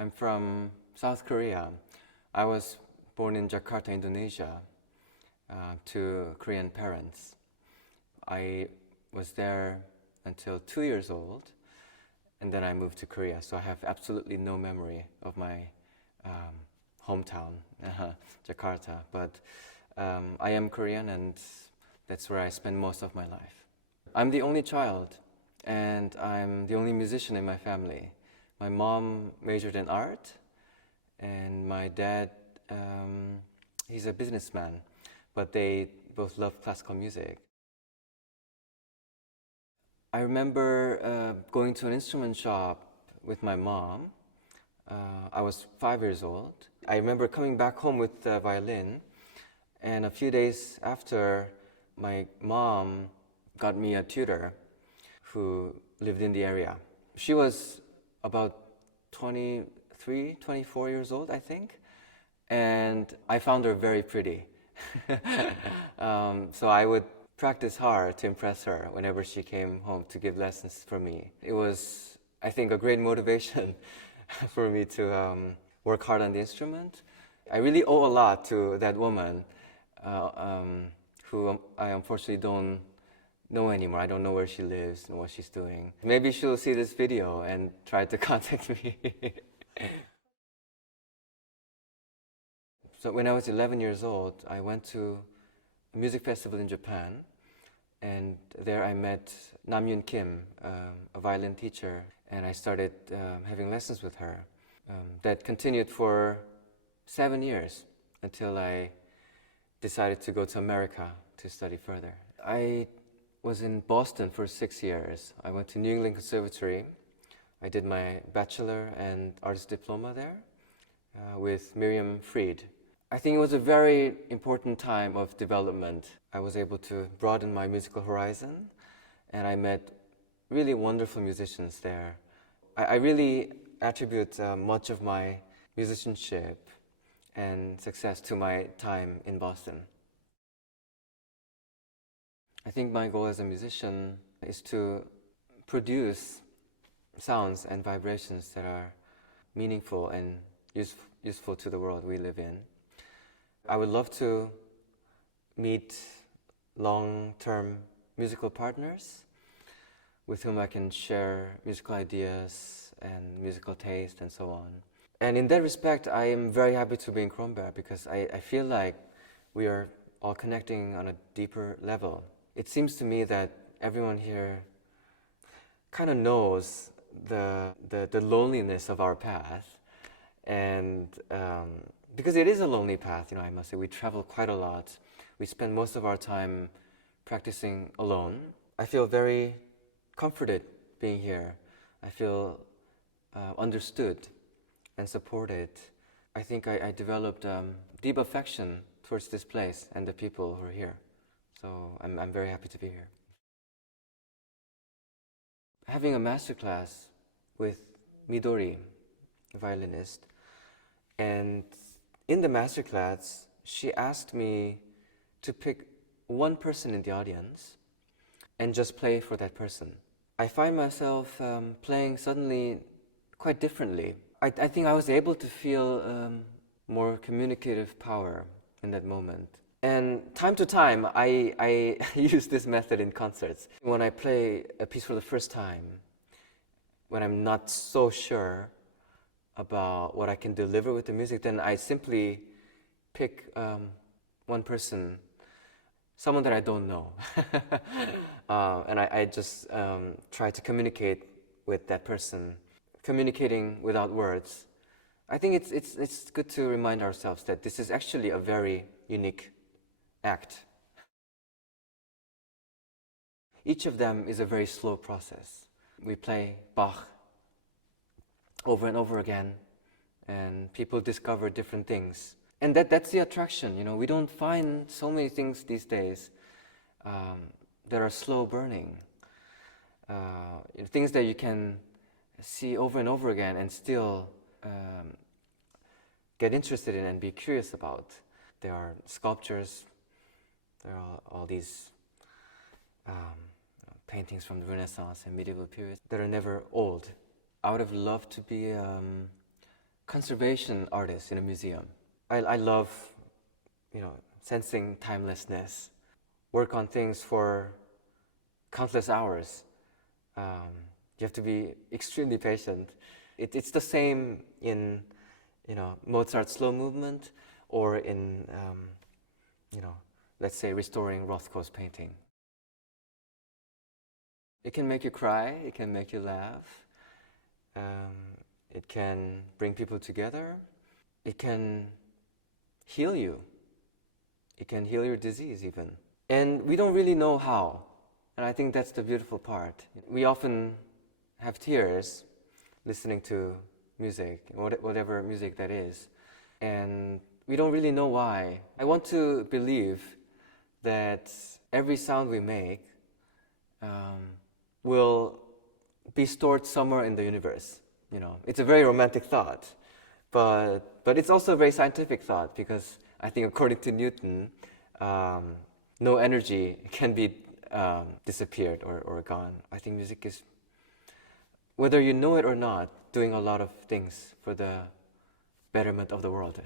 I'm from South Korea. I was born in Jakarta, Indonesia, to Korean parents. I was there until 2 years old, and then I moved to Korea. So I have absolutely no memory of my hometown, Jakarta. But I am Korean, and that's where I spend most of my life. I'm the only child, and I'm the only musician in my family. My mom majored in art, and my dad, he's a businessman, but they both love classical music. I remember going to an instrument shop with my mom. I was 5 years old. I remember coming back home with the violin, and a few days after, my mom got me a tutor who lived in the area. She was about 23, 24 years old, I think, and I found her very pretty. So I would practice hard to impress her whenever she came home to give lessons for me. It was, I think, a great motivation for me to work hard on the instrument. I really owe a lot to that woman who I unfortunately don't know anymore. I don't know where she lives and what she's doing. Maybe she'll see this video and try to contact me. So when I was 11 years old, I went to a music festival in Japan, and there I met Namyoon Kim, a violin teacher, and I started having lessons with her. That continued for 7 years until I decided to go to America to study further. I was in Boston for 6 years. I went to New England Conservatory. I did my bachelor and artist diploma there with Miriam Fried. I think it was a very important time of development. I was able to broaden my musical horizon, and I met really wonderful musicians there. I really attribute much of my musicianship and success to my time in Boston. I think my goal as a musician is to produce sounds and vibrations that are meaningful and useful to the world we live in. I would love to meet long-term musical partners with whom I can share musical ideas and musical taste and so on. And in that respect, I am very happy to be in Kronberg because I feel like we are all connecting on a deeper level. It seems to me that everyone here kind of knows the loneliness of our path, and because it is a lonely path, I must say. We travel quite a lot. We spend most of our time practicing alone. I feel very comforted being here. I feel understood and supported. I think I developed deep affection towards this place and the people who are here. So I'm very happy to be here. Having a masterclass with Midori, a violinist, and in the masterclass, she asked me to pick one person in the audience and just play for that person. I find myself playing suddenly quite differently. I think I was able to feel more communicative power in that moment. And time to time, I use this method in concerts. When I play a piece for the first time, when I'm not so sure about what I can deliver with the music, then I simply pick one person, someone that I don't know. And I just try to communicate with that person, communicating without words. I think it's good to remind ourselves that this is actually a very unique act. Each of them is a very slow process. We play Bach over and over again, and people discover different things. And that's the attraction, we don't find so many things these days that are slow burning. Things that you can see over and over again and still get interested in and be curious about. There are sculptures, there are all these paintings from the Renaissance and medieval periods that are never old. I would have loved to be conservation artist in a museum. I love, sensing timelessness. Work on things for countless hours. You have to be extremely patient. It's the same in, Mozart's slow movement, or in, let's say restoring Rothko's painting. It can make you cry. It can make you laugh. It can bring people together. It can heal you. It can heal your disease even. And we don't really know how. And I think that's the beautiful part. We often have tears listening to music, whatever music that is. And we don't really know why. I want to believe that every sound we make will be stored somewhere in the universe. It's a very romantic thought, but it's also a very scientific thought, because I think according to Newton, no energy can be disappeared or gone. I think music is, whether you know it or not, doing a lot of things for the betterment of the world.